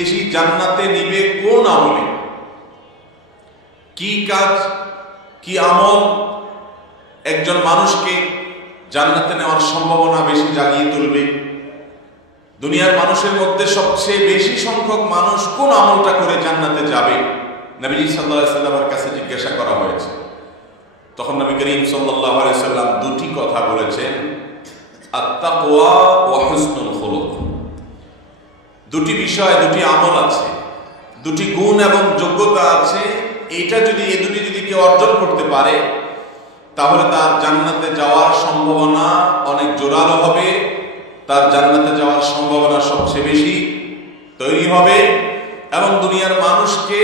বেশি জান্নাতে নিবে কোন আমলে, কি কাজ, কি আমল একজন মানুষকে জান্নাতে নেওয়ার সম্ভাবনা বেশি জাগিয়ে তুলবে? দুনিয়ার মানুষের মধ্যে সবচেয়ে বেশি সংখ্যক মানুষ কোন আমলটা করে জান্নাতে যাবে? নবীজি সাল্লাল্লাহু আলাইহি সাল্লামের কাছে জিজ্ঞাসা করা হয়েছে। তখন নবী করিম সাল্লাল্লাহু আলাইহি সাল্লাম দুটি কথা বলেছেন, আত-তাকওয়া ওয়া হুসনুল খুলুক। দুটি বিষয়, দুটি আমল আছে, দুটি গুণ এবং যোগ্যতা আছে। এই দুটি যদি কেউ অর্জন করতে পারে তাহলে তার জান্নাতে যাওয়ার সম্ভাবনা অনেক জোরালো হবে, তার জান্নাতে যাওয়ার সম্ভাবনা সবচেয়ে বেশি তৈরি হবে, এবং দুনিয়ার মানুষকে,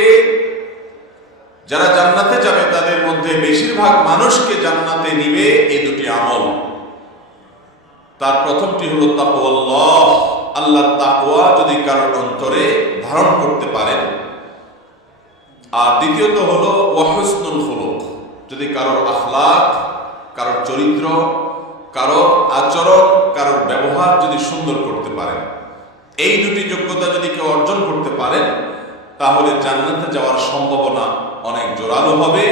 যারা জান্নাতে যাবে তাদের মধ্যে বেশিরভাগ মানুষকে জান্নাতে নিবে এই দুটি আমল। তার প্রথমটি হলো তাকওয়াল্লাহ, আল্লাহর তাকওয়া যদি কারোর অন্তরে ধারণ করতে পারেন। আর দ্বিতীয়ত হলো ওয়া হুসনুল খুলুক, যদি কারোর আখলাক, কারোর চরিত্র, কারোর আচরণ, কারোর ব্যবহার যদি সুন্দর করতে পারেন। এই দুটি যোগ্যতা যদি কেউ অর্জন করতে পারেন তাহলে জান্নাতে যাওয়ার সম্ভাবনা অনেক জোরালো হবে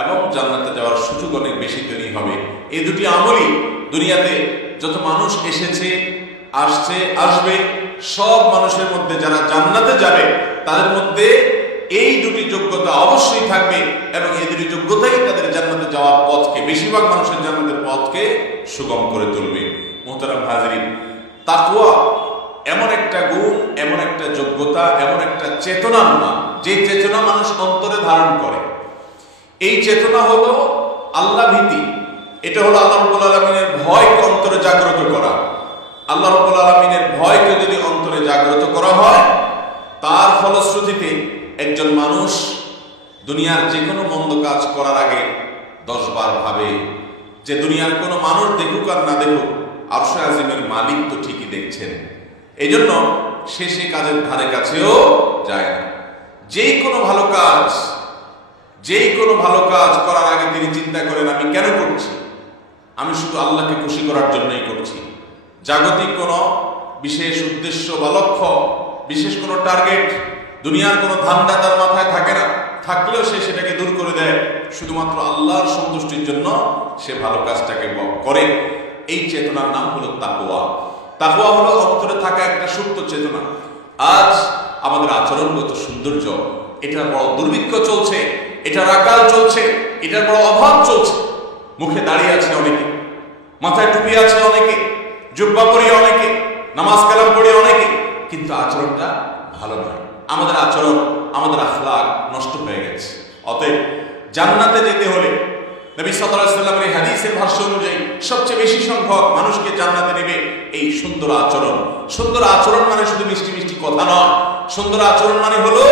এবং জান্নাতে যাওয়ার সুযোগ অনেক বেশি তৈরি হবে। এই দুটি আমলই দুনিয়াতে যত মানুষ এসেছে, আসবে, সব মানুষের মধ্যে যারা জান্নাতে যাবে তাদের মধ্যে এই দুটি যোগ্যতা অবশ্যই থাকবে, এবং এই দুটি যোগ্যতাই তাদের জান্নাতে যাওয়ার পথকে, বেশিরভাগ মানুষের জান্নাতের পথকে সুগম করে তুলবে। মুহতারাম হাজিরিন, তাকওয়া এমন একটা গুণ, এমন একটা যোগ্যতা, এমন একটা চেতনা না, যে চেতনা মানুষ অন্তরে ধারণ করে। এই চেতনা হলো আল্লাহ ভীতি, এটা হলো আল্লাহ রাব্বুল আলামিনের ভয়কে অন্তরে জাগ্রত করা। আল্লাহ রাব্বুল আলামিনের ভয়কে যদি অন্তরে জাগ্রত করা হয়, তার ফলশ্রুতিতে একজন মানুষ দুনিয়ার যে কোনো মন্দ কাজ করার আগে 10 বার ভাবে যে দুনিয়ার কোনো মানুষ দেখুক আর না দেখুক, আরশে আজিমের মালিক তো ঠিকই দেখছেন। এই জন্য সে কাজের ধারে কাছেও যায় না। যেই কোনো ভালো কাজ করার আগে তিনি চিন্তা করেন, আমি কেন করছি? আমি শুধু আল্লাহকে খুশি করার জন্যই করছি। জাগতিক কোনো বিশেষ উদ্দেশ্য বা লক্ষ্য, বিশেষ কোনো টার্গেট, দুনিয়ার কোনো ধান্দা তার মাথায় থাকে না। থাকলেও সে সেটাকে দূর করে দেয়, শুধুমাত্র আল্লাহর সন্তুষ্টির জন্য সে ভালো কাজটাকে করে। এই চেতনার নাম হলো তাকওয়া। তাকওয়া হলো অন্তরে থাকা একটা সুপ্ত চেতনা। আজ আমাদের আচরণগত সৌন্দর্য, এটার বড় দুর্ভিক্ষ চলছে, এটার আকাল চলছে, এটার বড় অভাব চলছে। মুখে দাঁড়িয়ে আছে অনেকে, মাথায় টুপি আছে অনেকে, জুব্বা পরে অনেকে, নামাজ কালাম পড়ে অনেকে, কিন্তু আচরণটা ভালো নয়। আমাদের আচরণ, আমাদের আখলাক নষ্ট হয়ে গেছে। অতএব জান্নাতে যেতে হলে নবী সাল্লাল্লাহু আলাইহি ওয়াসাল্লামের এই হাদিসের ভাষ্য অনুযায়ী সবচেয়ে বেশি সংখ্যক মানুষকে জান্নাতে নেবে এই সুন্দর আচরণ। সুন্দর আচরণ মানে শুধু মিষ্টি মিষ্টি কথা নয়। সুন্দর আচরণ মানে হলো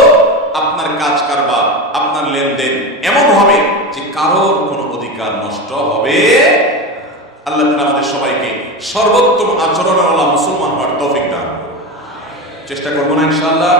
আপনার কাজ কারবার, আপনার লেনদেন এমন হবে যে কারোর কোনো অধিকার নষ্ট হবে। আল্লাহ তাআলা আমাদের সবাইকে সর্বোত্তম আচরণওয়ালা মুসলমান হওয়ার তৌফিক দান। চেষ্টা করব না ইনশাআল্লাহ।